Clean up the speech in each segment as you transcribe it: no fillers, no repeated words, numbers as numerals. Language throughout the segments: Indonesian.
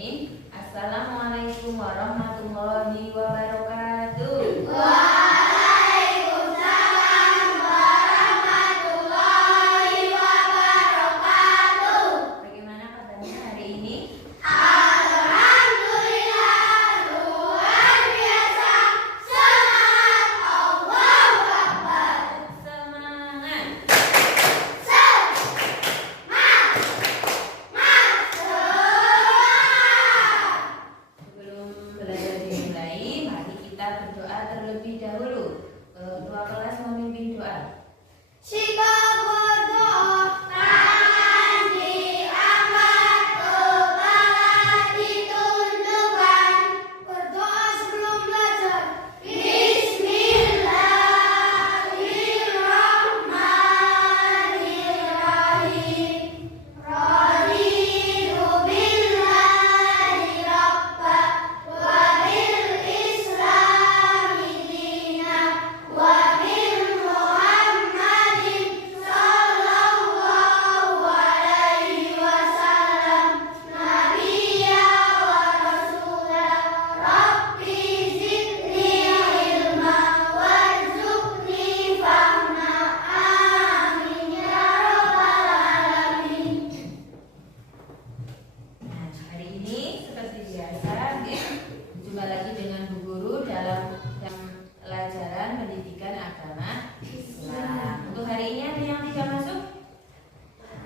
Amin. Assalamualaikum warahmatullahi wabarakatuh. Waalaikumsalam warahmatullahi wabarakatuh. Bagaimana kabarnya hari ini? Alhamdulillah, luar biasa. Semangat, Allahu Akbar. Semangat. Sebelum belajar dimulai, mari kita berdoa terlebih dahulu. Ketua kelas memimpin doa. Sikap berdoa, tangan diangkat, kepala ditundukkan. Berdoa sebelum belajar. Bismillahirrahmanirrahim. Raditu billahi rabba wa bil islami dina wa bil Muhammadin sallallahu alaihi wasallam nabiyya wa rasula. Rabbi zidni ilma warzuqni fahma. Amin ya rabbal alamin. Nah, hari ini seperti biasa, berjumpa lagi dengan Bu Guru dalam pelajaran pendidikan agama Islam. Untuk hari ini ada yang tidak masuk?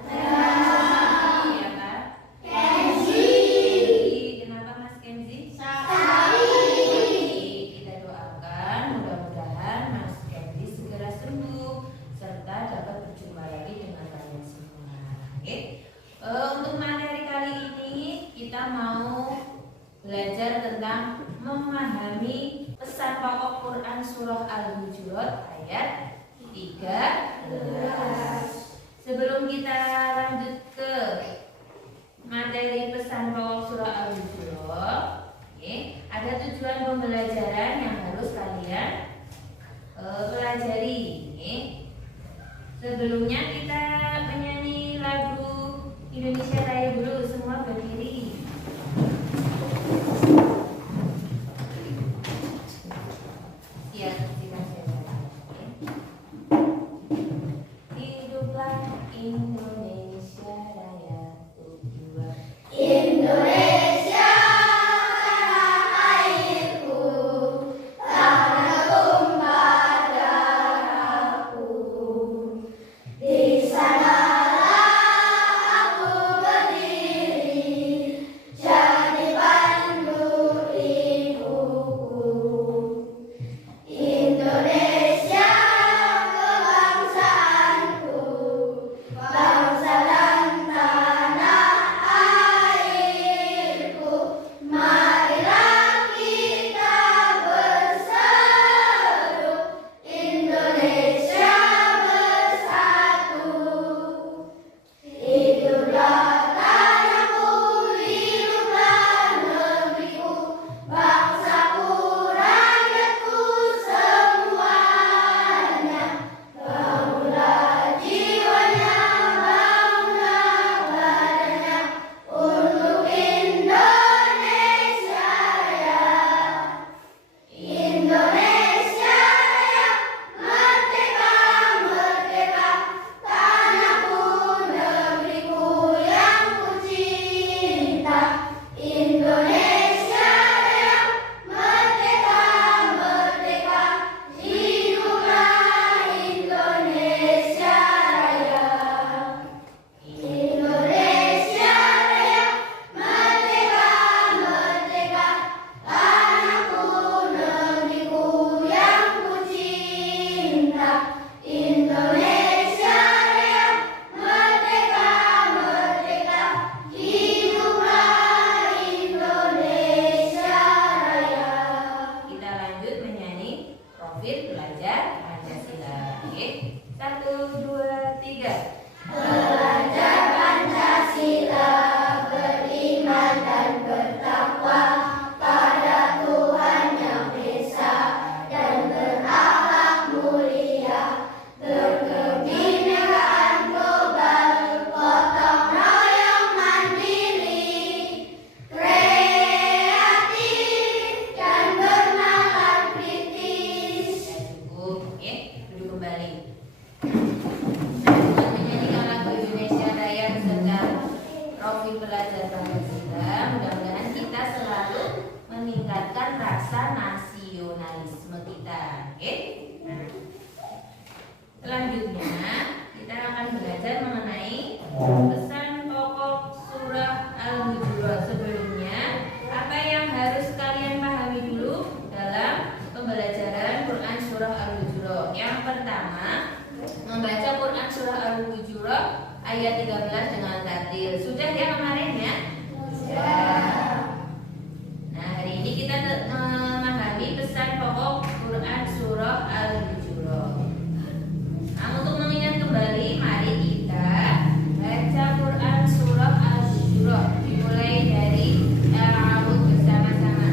Iya, Pak. Kenzi. Kenapa Mas Kenzi? Kita doakan mudah-mudahan Mas Kenzi segera sembuh serta dapat berjumpa lagi dengan kalian semua. Oke. Untuk materi kali ini kita mau belajar tentang memahami pesan pokok Quran surah Al-Hujurat ayat 13. Sebelum kita lanjut ke materi pesan pokok surah Al-Hujurat, ada tujuan pembelajaran yang harus kalian pelajari. Sebelumnya kita menyanyi lagu Indonesia Raya dulu, semua berdiri. Siap, silakan saya. Hiduplah Indonesia Raya tujuan. Indonesia tanah airku, tanah tumpah darahku. Di sanalah aku berdiri. sehingga mudah-mudahan kita selalu meningkatkan rasa nasionalisme kita. Oke? Nah, selanjutnya kita akan belajar mengenai pesan pokok surah Al-Hujurat. Sebelumnya, apa yang harus kalian pahami dulu dalam pembelajaran Quran surah Al-Hujurat? Yang pertama, membaca Quran surah Al-Hujurat ayat 13 dengan tartil. Sudah ya kemarin ya? Sudah. Nah, hari ini kita memahami pesan pokok Quran surah Al-Hujurat. Nah, untuk mengingat kembali, mari kita baca Quran surah Al-Hujurat. Dimulai dari Al-Awud bersama-sama.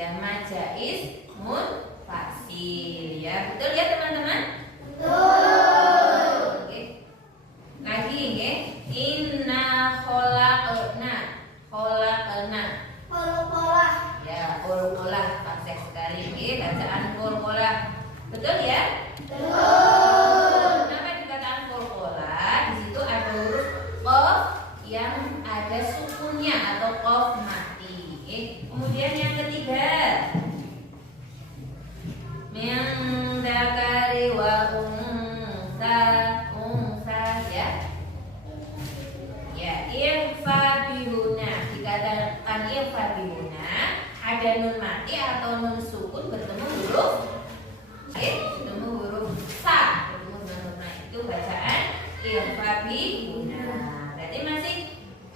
Jamak jaiz munfasil. Ya, betul ya teman-teman? Betul. Oke. Lagi nggih. Inna khalaqna. Khalaqna. Kol-kolah. Ya, qulqulah fasih sekali nggih bacaan qulqulah. Betul ya? Betul. Kenapa dikatakan qulqulah? Di situ ada huruf qaf yang ada sukunnya atau qaf mati. Kemudian yang ketiga, min dzakari wa unsa ya. Ya, ikhfa bihuna. Dikatakan ikhfa bihuna ada nun mati atau nun sukun bertemu huruf bertemu huruf sa, bertemu dengan huruf nah itu bacaan ikhfa bihuna. Berarti masih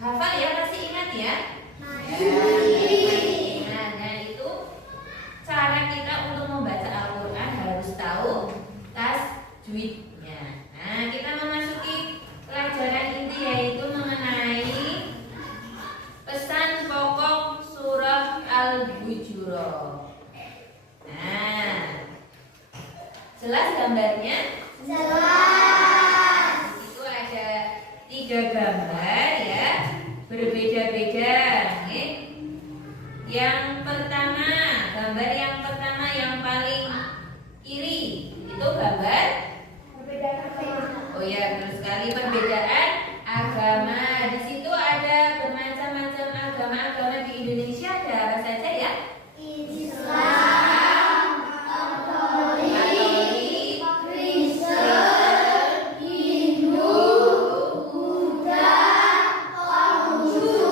hafal ya, masih ingat ya? Nah, itu cara kita untuk membaca Al-Quran harus tahu tajwidnya. Nah, kita memasuki pelajaran inti yaitu mengenai pesan pokok surah Al-Hujurat. Nah, jelas gambarnya? Jelas. Itu ada 3 gambar ya, berbeda-beda. Yang pertama, gambar yang pertama yang paling kiri itu gambar. Oh ya, betul sekali, perbedaan agama. Di situ ada bermacam-macam agama-agama di Indonesia. Ada apa saja ya? Islam, Katolik, Kristen, Hindu, Buddha, Konghucu.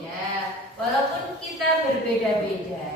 Ya, walaupun kita berbeda-beda,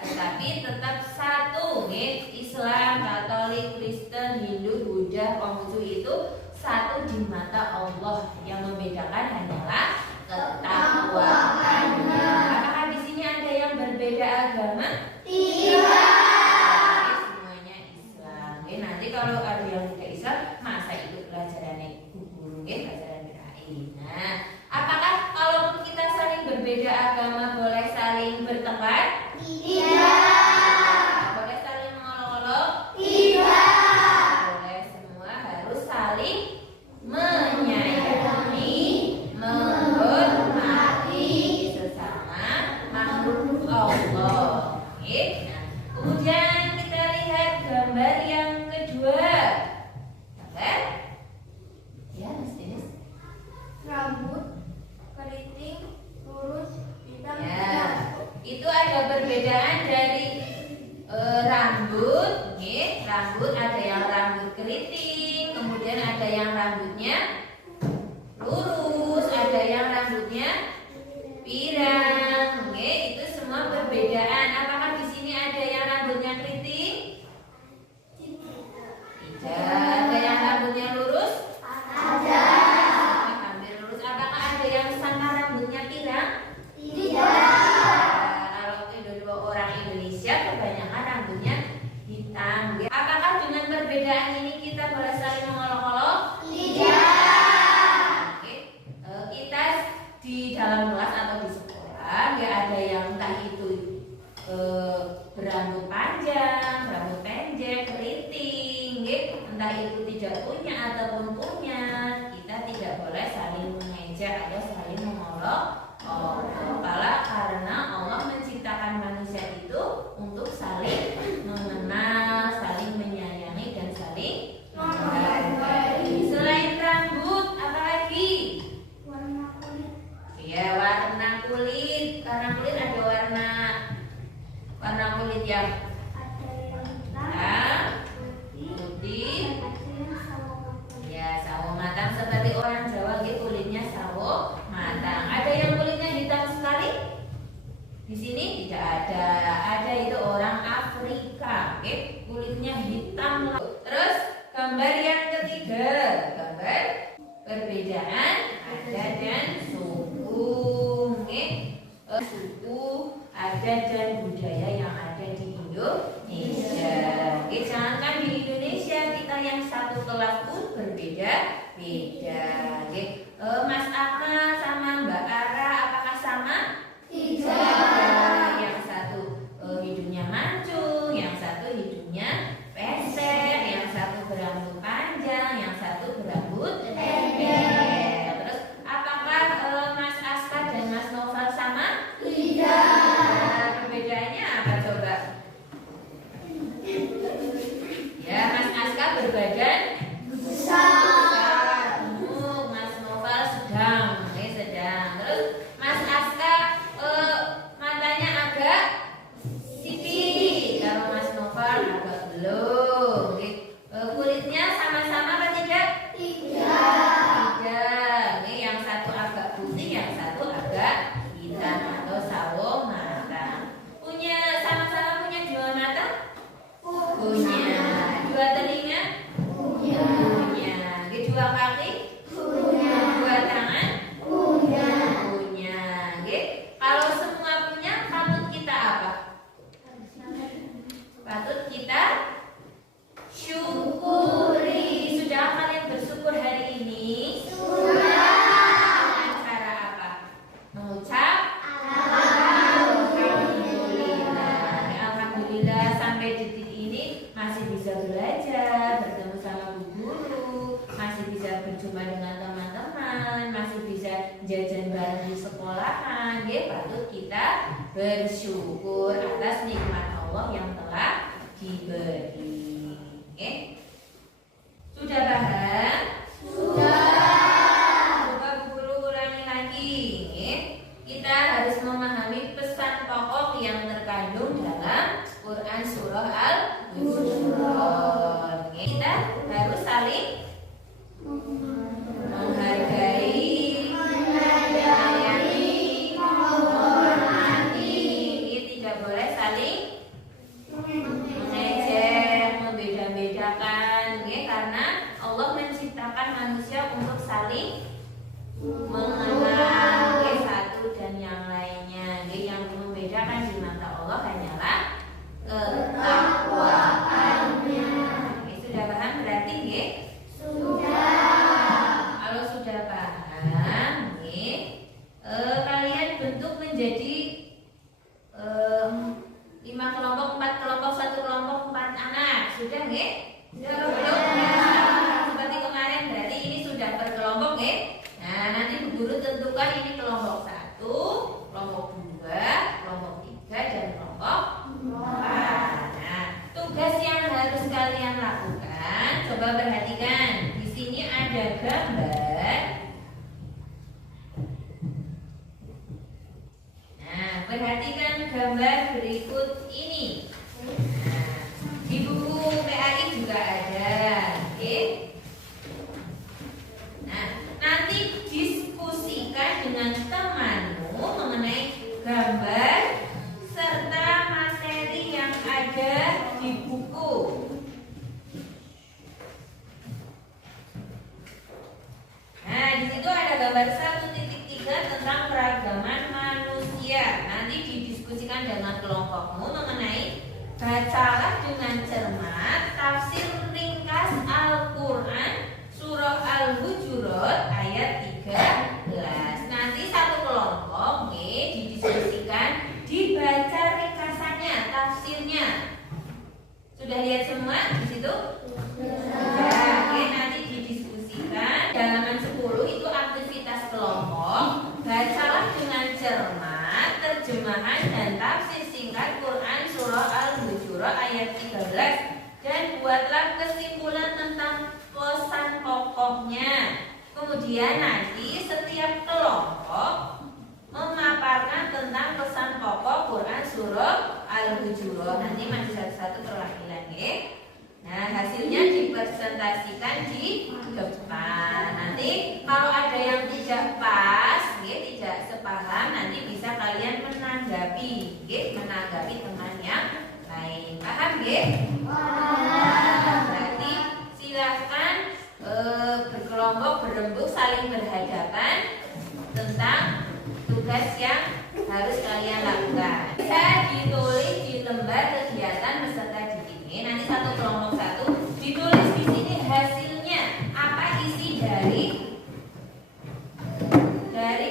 tetapi tetap satu, nih. Islam, Katolik, Kristen, Hindu, Buddha, Konghucu itu satu di mata Allah. Yang membedakan hanyalah ketakwaannya. Apakah di sini ada yang berbeda agama? Tidak. Semuanya Islam. Nanti kalau ada yang tidak Islam, masa itu pelajarannya guru, pelajaran BKI. Nah, apakah kalau kita saling berbeda agama boleh saling bertengkar? Tidak. Boleh saling mengolok-olok? Tidak. Boleh, semua harus saling menyayangi, menghormati sesama makhluk Allah. Nah, kemudian kita lihat gambar yang kedua. Gambar? Ya, Mas Denis. Rambut, keriting, lurus, hitam, Ya, itu ada perbedaan dari rambut. Rambut ada yang rambut keriting, kemudian ada yang rambutnya lurus, ada yang rambutnya pirang. Itu semua perbedaan. Apakah di sini ada yang rambutnya keriting? Tidak. Ada yang rambutnya lurus? ada. Hampir lurus. Apakah ada yang sama rambutnya pirang? Tidak. Kalau orang Indonesia kebanyakan rambutnya hitam. Apakah dengan perbedaan ini kita boleh saling mengolok-olok? Tidak. Oke. Kita di dalam kelas atau di sekolah ada yang entah itu berambut panjang, rambut pendek, keriting, entah itu tidak punya ataupun punya, kita tidak boleh saling mengejek atau saling mengolok. Karena Allah menciptakan manusia itu untuk saling mengenal, saling menyayangi dan saling menghargai. Selain rambut, apa lagi? Warna kulit. Ya, warna kulit. Warna kulit ada warna kulit yang Ada yang hitam, putih, putih. ada yang sawo matang. Ya, sawo matang seperti orang Jawa kulitnya sawo matang. Ada yang kulitnya hitam sekali? Di sini tidak ada. Ada itu orang Afrika, kulitnya hitam. Terus gambar yang ketiga, gambar perbedaan adat dan suku. Suku, adat dan budaya yang ada di Indonesia. belajar, bertemu sama bu guru, masih bisa berjumpa dengan teman-teman, masih bisa jajan bareng di sekolahan. Ya, patut kita bersyukur atas nikmat Allah yang telah diberi. Oke? Sudah paham? Coba bu guru ulangi lagi. Kita harus memahami pesan pokok yang terkandung dalam Quran Surah Al-Hujurat. Kita harus saling menghargai, menyayangi, menghormati. Tidak boleh saling mengejek, membeda-bedakan. Karena Allah menciptakan manusia untuk saling mengenal satu dan yang lainnya. Yang membedakan di mata Allah hanyalah ketakwaannya. Sudah paham berarti ya? Sudah. Kalau sudah paham, kalian bentuk menjadi 5 kelompok, 4 kelompok, 1 kelompok, 4 anak. Sudah nggih? Sudah belum? Seperti kemarin berarti ini sudah per kelompok nggih? Nah, nanti bu guru tentukan ini kelompok 1, kelompok 2, kelompok 3 dan kelompok 4. Nah, tugas yang harus kalian lakukan, coba perhatikan. Di sini ada gambar. Nah, perhatikan gambar berikut ini. Nah, di buku PAI juga ada. Oke? Nah, nanti diskusikan dengan temanmu mengenai gambar serta materi yang ada di buku. Nah, di situ ada gambar 1.3 tentang keragaman manusia. Nanti didiskusikan dengan kelompokmu mengenai bacalah dengan cermat tafsir ringkas Al-Quran Surah Al-Hujurat ayat 13. Nanti satu kelompok didiskusikan, dibaca ringkasannya, tafsirnya. Sudah lihat semua di situ? Sudah. Nanti didiskusikan. Halaman 10 itu aktivitas kelompok. Bacalah dengan cermat terjemahan dan tafsir singkat Quran Surah Al-Hujurat ayat 13 dan buatlah kesimpulan tentang pesan pokoknya. Kemudian nanti setiap kelompok memaparkan tentang pesan pokok Quran Surah Al-Hujurat. Nanti masih satu-satu perwakilan ya. Nah, hasilnya dipresentasikan di depan. Nanti kalau ada yang tidak pas, tidak sepaham, nanti bisa kalian menanggapi, menanggapi teman yang lain. Paham ya? Berarti silahkan berkelompok, berembuk, saling berhadapan tentang tugas yang harus kalian lakukan. Bisa ditulis di lembar kegiatan beserta didik. Nanti satu kelompok satu ditulis di sini hasilnya apa isi dari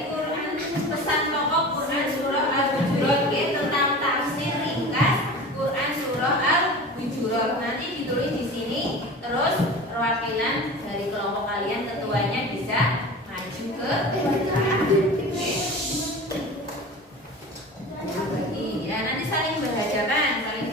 Quran pesan pokok Quran Surah Al-Hujurat tentang tafsir ringkas Quran Surah Al-Hujurat. Nanti ditulis di sini, terus perwakilan dari kelompok kalian ketuanya bisa maju ke depan. Ya, nanti saling berhadapan, saling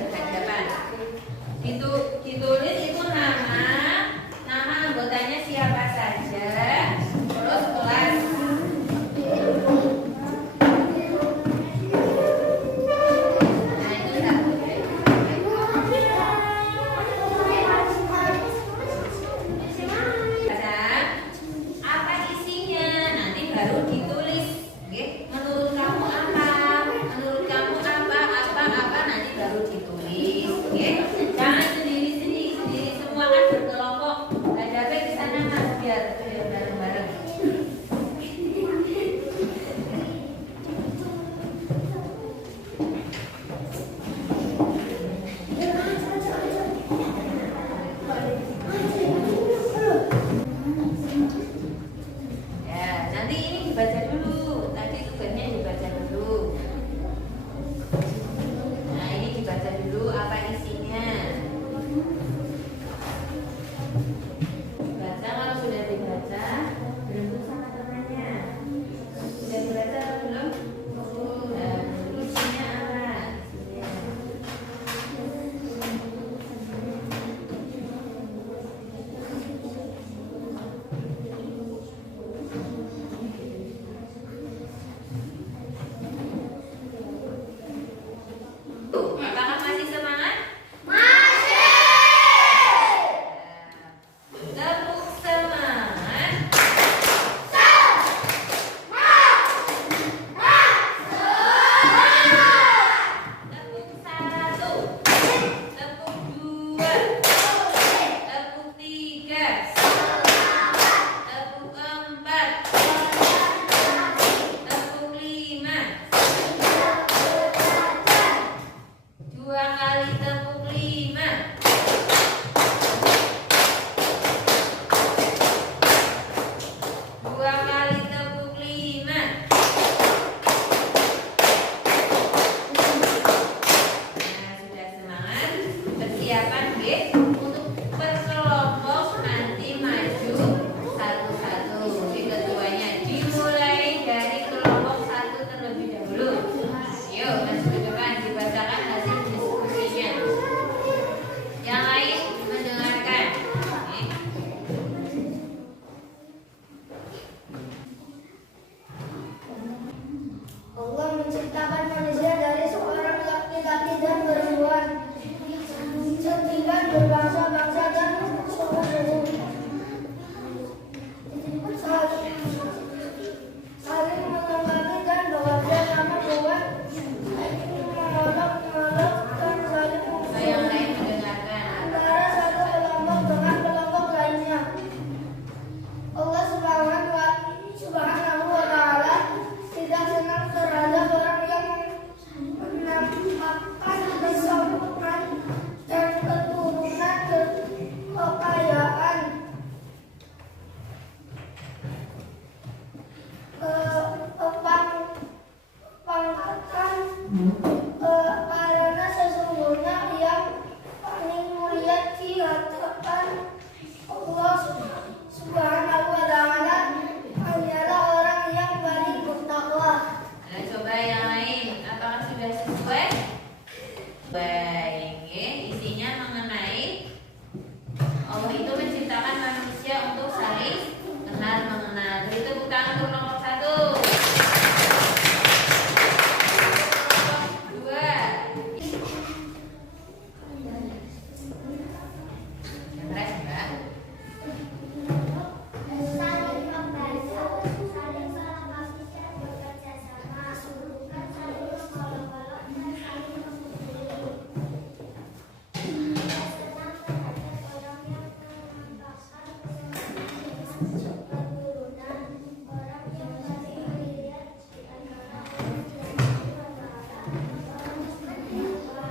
Baik, isinya mengenai Allah itu menciptakan manusia untuk saling kenal mengenal. Beri tepuk tangan untuk nomor 1. Nomor 2. Keras, Mbak. Saling membantu, saling mengawasi dan bekerja sama, bukan saling mengolok-olok dan saling memukuli. Dia senang terhadap orang yang menampakkan dengan keturunan, orang yang saling melihat di antara orang dan di antara orang berdua.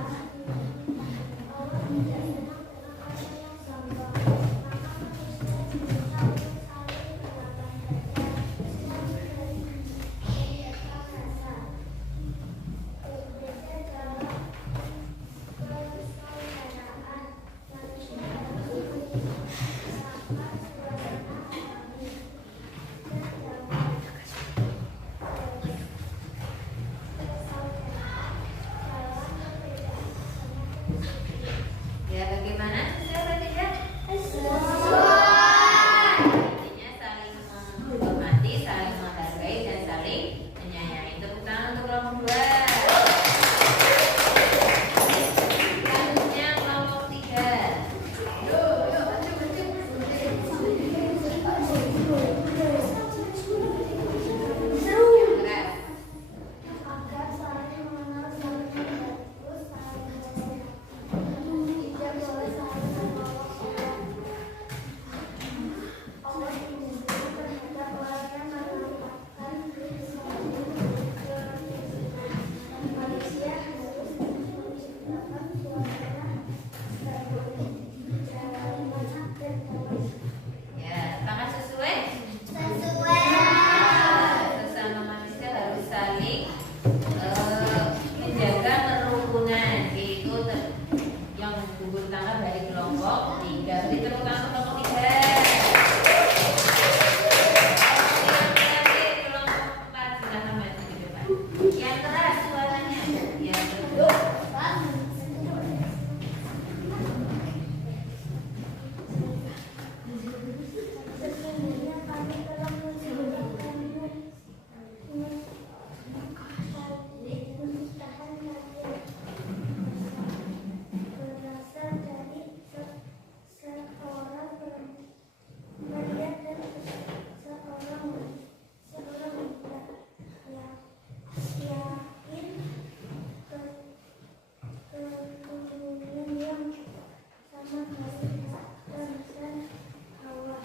Allah tidak senang dengan orang yang sombong. Maka manusia diminta untuk saling melawan saja, saling menjaga rasa. Berbeda dalam persaudaraan, manusia harus menciptakan suasana alami dan dalam persaudaraan dalam perbedaan sama prinsip. Ya, bagaimana sesuai atau tidak? Intinya saling menghormati, saling menghargai, dan saling menyayangi. Tepuk tangan untuk kelompok 2. Selanjutnya kelompok 3. Keras. Agar saling mengenal, saling membantu, saling menghormati. Tidak boleh saling mengolok-olok. Allah menyuruh terhadap orang yang menampakkan manusia harus menciptakan suasana harmoni dalam mana dan dalam Ya, apakah sesuai? Sesama manusia harus saling menjaga kerukunan, yaitu yang gugur tangkap dari kelompok 3. Beri tepuk tangan untuk kelompok 3. Yang terakhir kelompok 4, silakan maju ke depan. Yang keras suaranya. Ya, betul. Sesungguhnya kami telah menciptakanmu menciptakan kalian berasal dari seorang pria dan seorang wanita yang yakin keturunan yang sama dari Adam dan Hawa.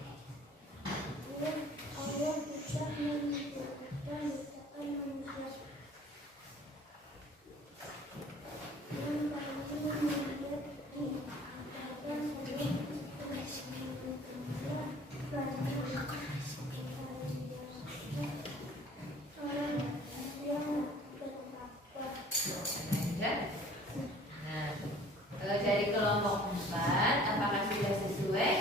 Allah tidak menciptakan manusia yang berarti melihat di antara saling orang yang bertakwa. Nah, dari kelompok 4, apakah sudah sesuai?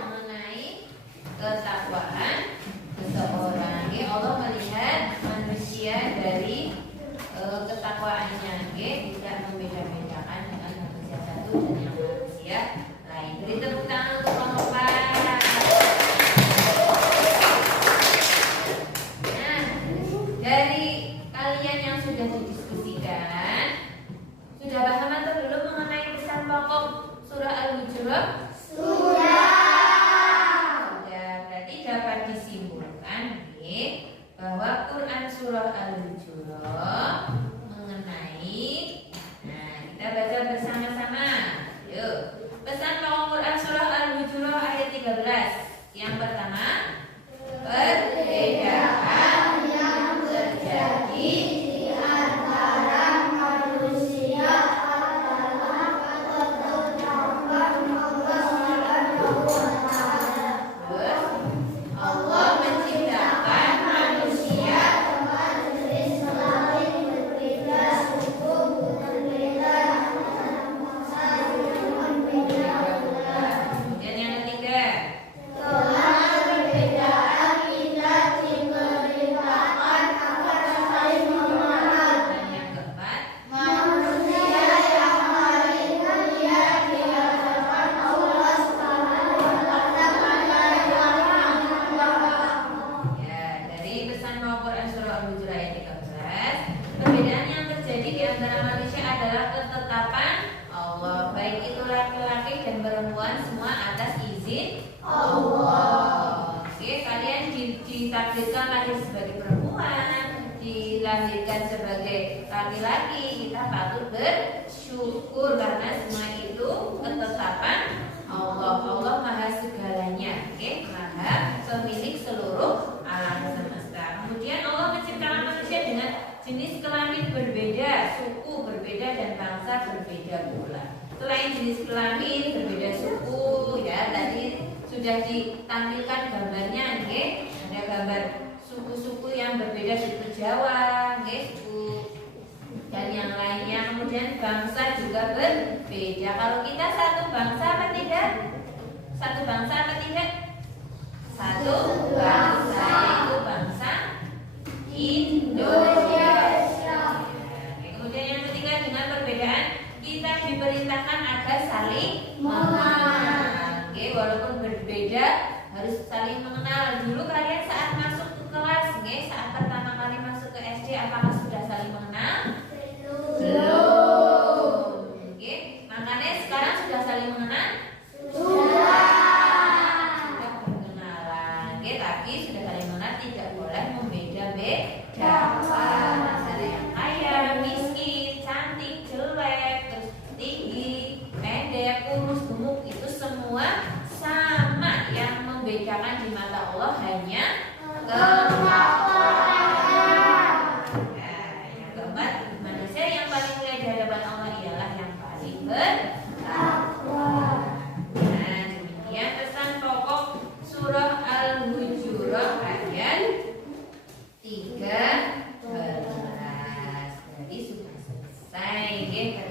Mengenai ketakwaan seseorang. Allah melihat manusia dari ketakwaannya, tidak membeda-bedakan dengan manusia satu dan yang manusia lain. Beri tepuk tangan untuk kelompok 4. Nah, dari kalian yang sudah didiskusikan, sudah paham atau belum mengenai pesan pokok surah Al-Hujurat? Sudah, berarti dapat disimpulkan bahwa Quran surah Al-Hujurat mengenai, nah kita baca bersama-sama. Yuk, pesan pokok Quran surah Al-Hujurat ayat 13. Yang pertama, perbedaan yang terjadi di antara manusia adalah ketetapan Allah Subhanahu wa Ta'ala. Allah menciptakan manusia dengan jenis kelamin antara manusia adalah ketetapan Allah, baik itu laki-laki dan perempuan semua atas izin Allah. Oke, kalian ditakdirkan lahir sebagai perempuan, dilahirkan sebagai laki-laki, kita patut bersyukur karena semua itu ketetapan Allah. Allah maha segalanya, oke, maha pemilik seluruh alam semesta. Kemudian Allah menciptakan manusia dengan jenis kelamin berbeda, suku berbeda, dan bangsa berbeda pula. Selain jenis kelamin berbeda suku, ya tadi sudah ditampilkan gambarnya, nih. Ada gambar suku-suku yang berbeda, suku Jawa, nih, suku dan yang lainnya. Kemudian bangsa juga berbeda. Kalau kita satu bangsa apa tidak? Satu bangsa apa tidak? Satu bangsa, yaitu bangsa Indonesia. Kemudian yang ketiga, dengan perbedaan kita diperintahkan agar saling mengenal. Oke, walaupun berbeda harus saling mengenal. Dulu kalian saat masuk ke kelas, saat pertama kali masuk ke SD, apakah sudah saling mengenal? Belum. Oke, makanya sekarang sudah saling mengenal? Sudah berkenalan. Oke, tapi sudah saling mengenal, tidak boleh membeda-bedakan antara yang kaya, miskin, cantik, jelek, terus tinggi, pendek, kurus, gemuk, itu semua sama. Yang membedakan di mata Allah hanya ketakwaan. Yang keempat, manusia yang paling mulia di hadapan Allah ialah yang paling bertakwa. Nah, demikian pesan pokok surah Al-Hujurat ayat 13. Jadi sudah selesai, ya.